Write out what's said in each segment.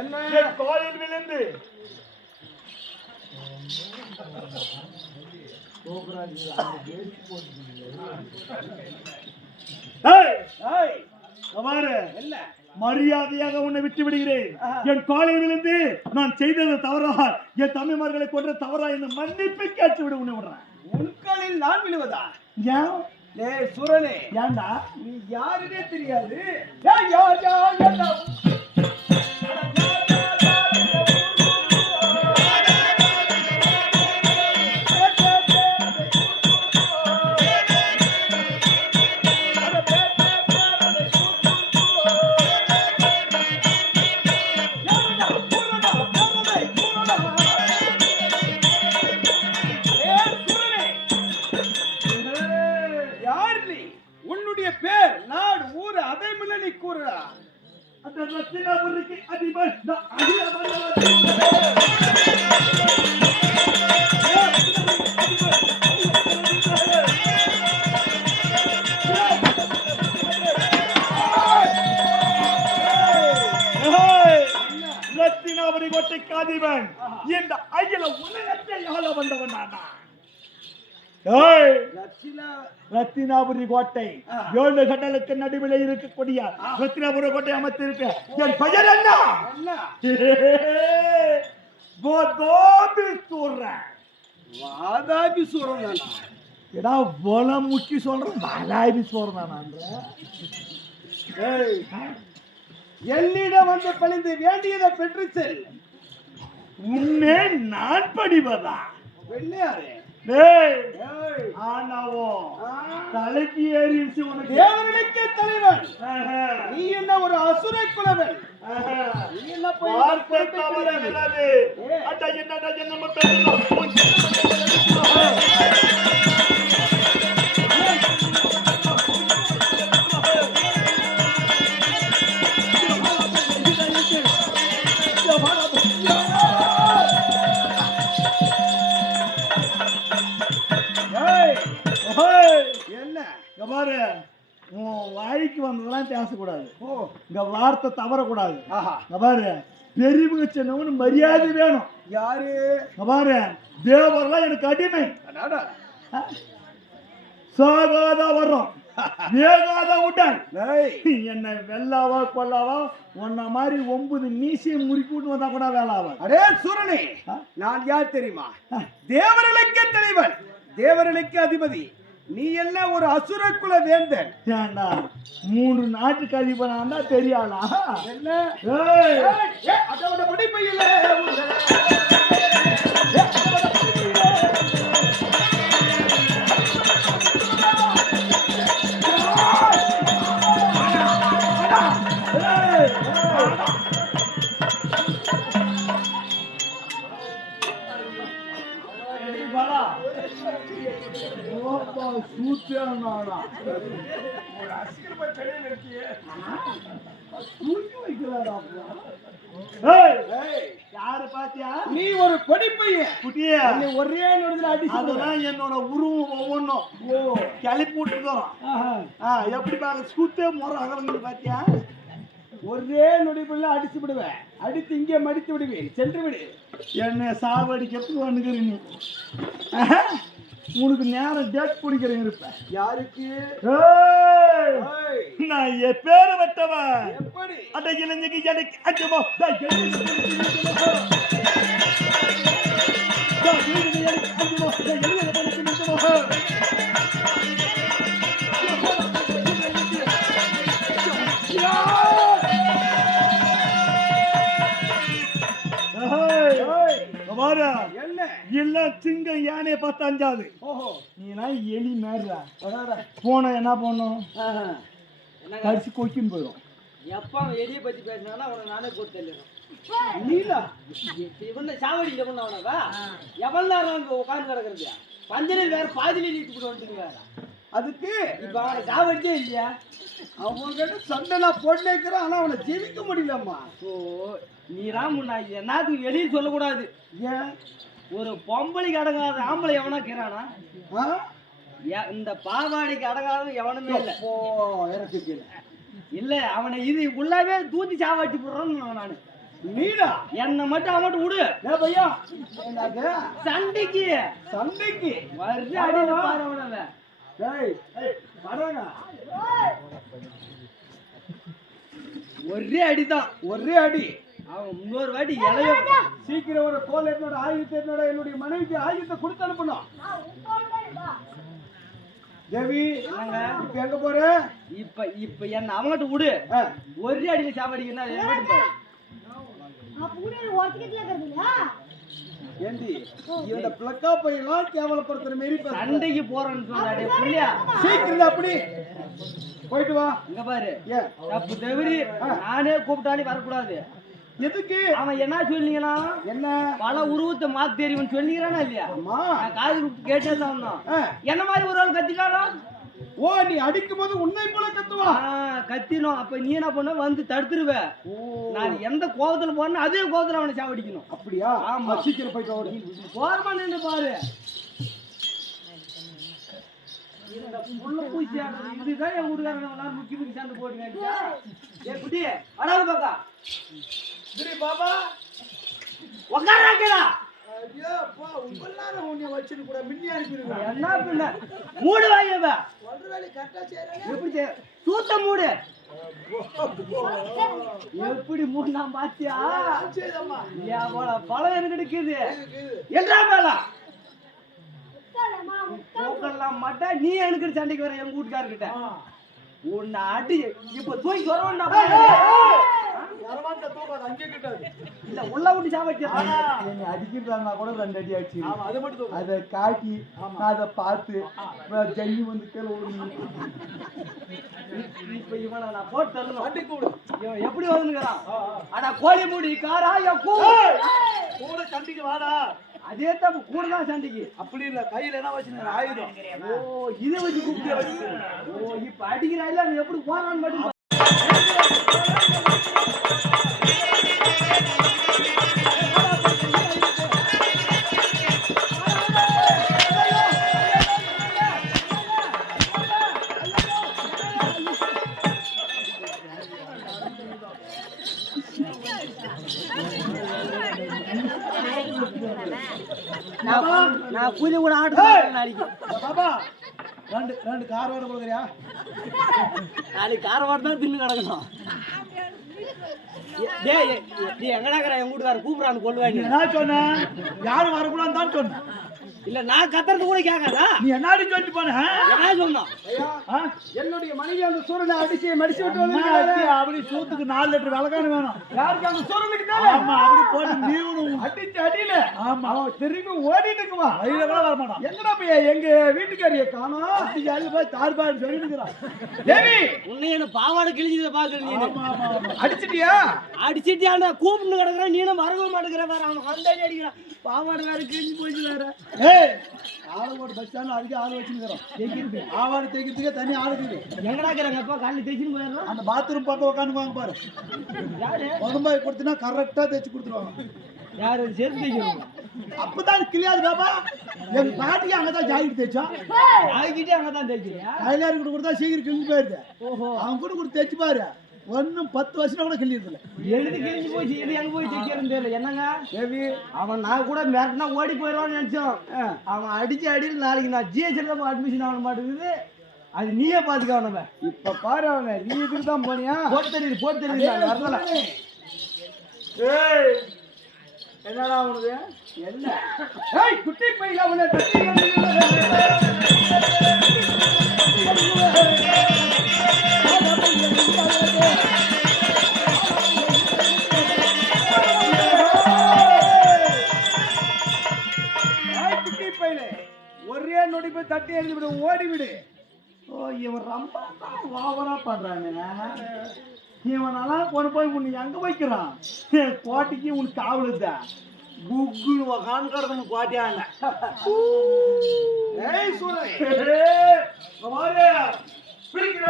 என்ன? என் காலில் விழுந்து. மரியாதையாக உன்னை விட்டு விடுகிறேன். என் காலையில் விழுந்து நான் செய்தது தவறா என் தம்பிமார்களை கொன்ற தவறா என்று மன்னிப்பை கேட்டு விட உன்னை விடுறேன். உன்களில் நான் விழுவதா? ஏன்? டேய் சுரனே. ஏன்டா? நீ யாருன்னே தெரியாது. யார், யார், யார், சொல்லி உன்னுடைய பேர் நாடு ஊர் அதை முன்ன நீ கூறுறா அந்த ரத்தினாபுரிக்கு அதிபர் ரத்தினாபுரி கோட்டைக்கு அதிபன் இந்த அகில உலகத்தை ஆள வந்தவன் நான் ரத்தினாபுரி கோட்டை. ஏழு கடலுக்கு நடுவில் இருக்கக்கூடிய ரத்தினாபுரி கோட்டை அமைத்திருக்க. என் பெயர் என்ன? கோதோபி சொல்றேன் வாதாபி சுரன். ஏடா வளம் முக்கி சொல்றேன் மலாபி சொல்றேன் ஏய் என்னிடம் வந்து பணிந்து வேண்டியதை பெற்று செல். உன்னே நான் படிவதா வெள்ளையாரே. டேய் ஏய். ஆனாவோ ஆ, தலைக்கு ஏறிடுச்சு உனக்கு. தேவர்களுக்கே தலைவன். நீ என்ன ஒரு அசுர குலவன். நீ என்ன போய் வார்த்தை தவறுகிறது. அட என்னடா என்னமோ பேசலாம். பாரு உன் வாய்க்கு வந்ததெல்லாம் பேசக்கூடாது. ஓ. இந்த வார்த்தை தவறக்கூடாது. ஆஹா. பாரு பெரியவங்க சின்னவனு மரியாதை வேணும். யாரு? பாரு தேவரெல்லாம் எனக்கு அடிமை. சாகாத வர்றோம். வேகாத ஏய். என்ன வெல்லாவா கொல்லாவா உன்ன மாதிரி ஒன்பது மீசையை முறுக்கி விட்டு வந்தா கூட வேலை ஆகாது. அடே சுரனே. ஆ? நான் யார் தெரியுமா? தேவர்களுக்கு தலைவன். தேவர்களுக்கு அதிபதி. நீ என்ன ஒரு அசுர குல வேந்தன்? ஏண்டா? மூணு நாட்டுக்கு அதிபனா இருந்தா பெரிய ஆளா என்ன அதோட முடிப்பையிலே சூத்தியானாடா. தூக்கி வைக்கிறாடா அப்பா. ஏய், ஏய், யாரு பாத்தியா? நீ ஒரு கொடிப்பையன் குட்டியே. நீ ஒரே நொடியில் அடிச்சு அதெல்லாம் என்னோட உருவம் ஒவ்வொன்றும். ஓ. கிளப்பி விட்டுக்கிறோம் ஆஹா. ஆ எப்படி பாக்க சூத்தே முறை அகலங்க பாத்தியா? ஒரே நொடிக்குள்ள அடிச்சு விடுவேன். அடித்து இங்கே மடித்து விடுவேன். சென்று விடு. என்ன சாவடிக்கிறதுக்கு வந்துக்கிற நீ ஆஹா, உனக்கு நேரம் டேட் பிடிக்கிறேன் இருப்பேன் யாருக்கு? நான் என் பேரு வெட்டவன். எப்படி? அட இளைஞக்கு எனக்கு அஞ்சமோ யானையை பார்த்து அஞ்சாது. ஓஹோ. நீலாம் எலி அடாடா. போன என்ன பண்ணும்? ஆஹா. கடிச்சு கொக்கின்னு போயிடும். எப்ப அவன் எலியை பத்தி பேசினானா அவனை நானே போட்டு தள்ளிடுறேன் நீலா? இவனை சாவடிக்க பண்ண அவனவா எவ்வளவு நேரம் அங்க உட்கார்ந்து கிடக்குறது? பஞ்சனில் வேற பாதியில நீட்டு வந்துட்டு வேற அதுக்கு இப்ப அவனை சாவடிச்சே இல்லையா? அவங்ககிட்ட சண்டை நான் போட்டு இருக்கிறேன் ஆனா அவனை ஜெயிக்க முடியலம்மா. ஓ நீ ராமுண்ணா என்னத்துக்கு வெளியே சொல்லக்கூடாது. ஏன்? ஒரு பொம்பளைக்கு அடங்காத ஆம்பளை எவனா? எ- இந்த பாவாடைக்கு அடங்காத எவனுமே இல்ல. அப்போ எனக்கு. இல்ல அவனை இது உள்ளாவே தூத்தி சாவாட்டி போடுறோன்னு நானு. நீடா? என்னை மட்டும் அவன்கிட்ட விடு. ஏ பையா சண்டைக்கு. சண்டைக்கு? வருது அடியில பாரு அவனவன். டேய் வராங்க ஒரே அடிதான். ஒரே அடி. அவன் இன்னொரு வாட்டி இலைய சீக்கிரம் ஒரு கோல் என்னோட ஆயுதத்தை என்னோட என்னுடைய மனைவிக்கு ஆயுதத்தை கொடுத்து அனுப்பணும். தேவி என்னங்க? இப்ப எங்க போற? இப்ப இப்ப என்ன அவன்கிட்ட விடு. ஆ, ஒரே அடியில பாரு. ஏண்டி? இவட பிளக்கா பையெல்லாம் கேவலப்படுத்துற மாரி. சண்டைக்கு போறேன்னு சொன்னாடே புள்ளியா சீக்கிரம் அப்படி. போயிட்டு வா. இங்க பாரு. ஏன்? தப்பு தவறி நானே கூப்பிட்டாலே வரக்கூடாது. எதுக்கு? அவன் என்ன சொன்னீங்கன்னா என்ன? பல உருவத்தை மாத்தி தெரியும்னு சொன்னீங்கறானா இல்லையா? அம்மா நான் காது கேட்டே தான் என்ன மாதிரி ஒரு ஆள் கத்திட்டானா? ஓ நீ அடிக்கும் போது உன்னை போல கத்துவா கத்தினோம். அப்ப நீ என்ன பண்ண? வந்து தடுத்துருவ. நான் எந்த கோவத்துல போறேன்னு அதே கோவத்துல அவனை சாவடிக்கணும். அப்படியா? ஆமா. சீக்கிரம் போயிட்டு ஓடு போறமா நின்று பாரு. புள்ள பூச்சி இதுதான் என் வீட்டுக்காரங்க எல்லாரும் முக்கி முக்கி சண்டை போட்டுங்க குட்டி அடாது பாக்கா. சரி பாபா. உக்காராக்கடா ஐயோ அப்பா உங்களால உன்னை வச்சுட்டு கூட மின்னி அனுப்பிடுவேன் என்ன பின்ன மூடு வேலை கரெக்டா செய்யறேன். எப்படி செய்ய- சூத்த மூடு. எப்படி மூடு நான் பாத்தியா போல? பழம் எனக்கு இருக்குது என்றா மேல? நீ எனக்கு சண்டைக்கு வர எங்க வீட்டுக்காரர்கிட்ட? உன்னை அடி இப்ப தூக்கி கிட்டாது? இல்ல உள்ள விட்டு என்னை அடிக்கிறான்னா கூட ரெண்டு அடி ஆச்சு. ஆமா அது மட்டும் தூக்கு. அதை காட்டி நான் அதை பார்த்து அப்புறம் ஜன்னி வந்து இப்ப இவனை நான் போட்டு தள்ளணும் வண்டி கூடு. இவன் எப்படி வந்துக்கிறான் ஆனா கோழி மூடி காரா கூட சண்டைக்கு வாடா. அதே தான் கூட தான் சண்டைக்கு அப்படி இல்ல கையில என்ன வச்சுருந்த ஆயுதம் ஓ இதை வச்சு கூப்பிட்டு ஓ இப்ப அடிக்கிறா எப்படி போறான்னு மட்டும் ரெண்டு கார் வர கொடுக்குறியா நாளைக்கு காரவாடு தான் தின்னு கிடக்கணும். டேய் நீ என் வீட்டுக்காரர் கூப்பிடான்னு கொள்ளுவாங்க என்ன சொன்ன? யாரும் வரக்கூடாதுன்னு தான் சொன்னேன் இல்ல நான் கத்துறது கூட கேட்காதா நீ என்னடி சொல்லிட்டு போன? என்ன ஆ? என்னுடைய மனைவி அந்த சூரனை அடிச்சு மடிச்சு விட்டு வந்து? அப்படி சூத்துக்கு நாலு லிட்டர் விளக்கான வேணும். யாருக்கு அந்த சூரனுக்கு தானே ஆமா அப்படி போட்டு நீவனும் அடிச்சு அடியில. ஆமா. அவன் திரும்பி ஓடிட்டு இருக்குவான் வழியில கூட வர மாட்டான். எங்கடா போய் எங்க வீட்டுக்காரிய காணோம்? அடிச்சு அள்ளி போய் தார் பாரு சொல்லிட்டு இருக்கிறான் தேவி உன்னை என்ன பாவாடை கிழிஞ்சதை பாக்குற நீ ஆமா ஆமா ஆமா. அடிச்சிட்டியா? அடிச்சிட்டியாண்டா கூப்பிட்டு கிடக்குறான் நீனும் வரவே மாட்டேங்கிற வேற அவன் வந்த அடி அடிக்கிறான். பாவாடை வேற கிழிஞ்சு போயிட்டு வேற. ஆலங்கோடு பஸ் ஸ்டாண்ட் அதுக்கு ஆள் வச்சுருக்கிறோம் தைக்கிறது ஆவாடு தைக்கிறதுக்கே தனி ஆள் இருக்குது. எங்கடா இருக்கிறாங்க? அப்பா காலையில் தைச்சுன்னு போயிடலாம். அந்த பாத்ரூம் பக்கம் உட்காந்துக்குவாங்க பாரு. உடம்பாய் கொடுத்தினா கரெக்டாக தைச்சு கொடுத்துருவாங்க. யாரு? செருப்பு தைக்கணும் அப்பதான் கிளியாது பாப்பா எங்க பாட்டிக்கு அங்கதான் ஜாக்கெட் தைச்சான் ஆகிட்டே அங்கே தான் தைக்கிறியா டைலர் கூட கொடுத்தா சீக்கிரம் கிழிஞ்சு போயிருது. ஓஹோ. அவன் கூட கொடுத்து தைச்சு பாரு. ஒன்றும் பத்து வருஷம் கூட கிழியறதில்ல எழுதி கிழிஞ்சு போச்சு எது எங்க போய் தைக்கிறேன்னு தெரியல என்னங்க? தேவி அவன் நான் கூட மிரட்டினா ஓடி போயிடுவான்னு நினைச்சோம். அவன் அடிச்சு அடியில் நாளைக்கு நான் ஜிஹெச்ல போய் அட்மிஷன் ஆக மாட்டேங்குது. அது நீயே பாத்துக்க அவனவன் இப்ப பாரு அவனை. நீ இதுக்கு தான் போனியா? போட்டு தெரியுது போட்டு தெரியுது. வரல. ஏய் என்னடா உனது? என்ன? ஏய் குட்டி பையில உன்னை ஒரே நொடி போய் தட்டி எழுதி விடு ஓடி விடு ஓ இவன் ரொம்ப ஓவரா பண்றானே. இவனெல்லாம் கொண்டு போய் உன்னை எங்க வைக்கிறான்? கோட்டைக்கு உனக்கு காவலுதா குக்குன்னு உக்காந்து கிடக்கணும் கோட்டையாண்ட ஏய் சூரன் పిలికిన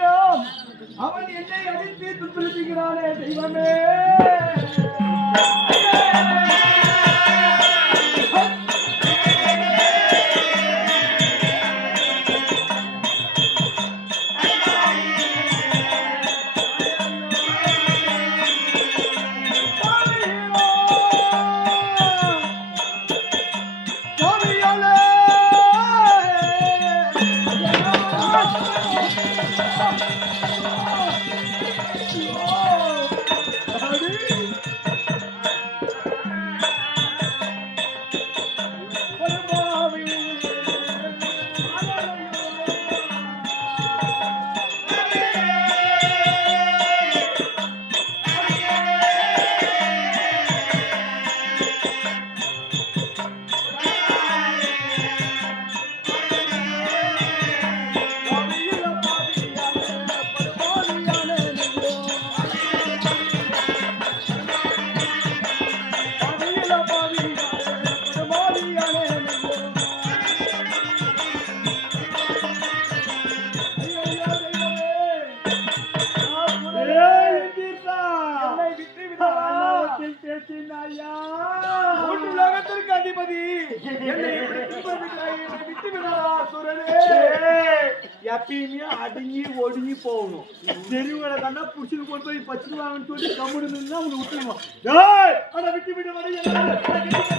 அவனிடம் அவன் என்னை அடித்து துன்புறுத்துகிறானே தெய்வமே. மூன்று உலகத்திற்கு அதிபதி என்னை விட்டு. எப்பயுமே அடங்கி ஒடுங்கி போகணும் தெருவுகளை கண்டா புடிச்சுட்டு கொண்டு போய் பச்சிருவாங்கன்னு சொல்லி கம்முன்னு நின்னா உங்களை விட்டுருவோம் அட விட்டு விடு வழி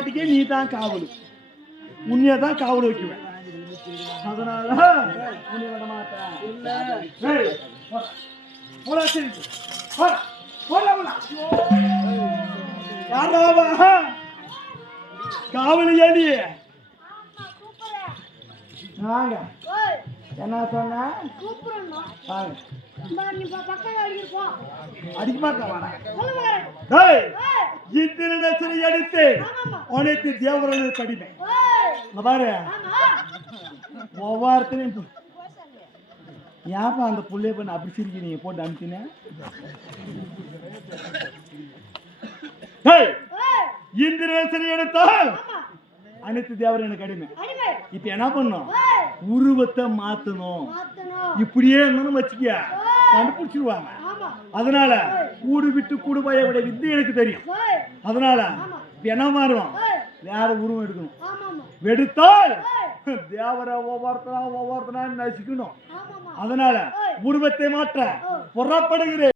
கோட்டைக்கே நீ தான் காவல். உன்னைய தான் காவல் வைக்குவேன். அதனால உன்னை விட மாட்டேன். ஏய், போடா. போடா சரி போடா. போடா, போடா. யாரா அவன்? காவலியா நீ? வாங்க. என்ன சொன்ன? வாங்க. அடித்து அனைத்து தேவரர்கள் கடிமை. பாரு. ஒவ்வொருத்தரையும் பு- ஏன்ப்பா அந்த புள்ளைய பண்ண அப்படி சிரிக்கிறீங்க? போட்டு அனுப்பினேன் இந்திரேசனை எடுத்தால் அனைத்து தேவரனுக்கு அடிமை இப்ப என்ன பண்ணும்? உருவத்தை மாத்தணும். இப்படியே இருந்தோம்னு வச்சுக்க. கண்டுபிடிச்சிருவாங்க அதனால கூடு விட்டு கூடு போய விட வித்து எனக்கு தெரியும். அதனால என்ன மாறுவோம் வேற உருவம் எடுக்கணும். எடுத்தால் தேவர ஒவ்வொருத்தனா ஒவ்வொருத்தனா நசிக்கணும். அதனால உருவத்தை மாற்ற புறப்படுகிறேன்.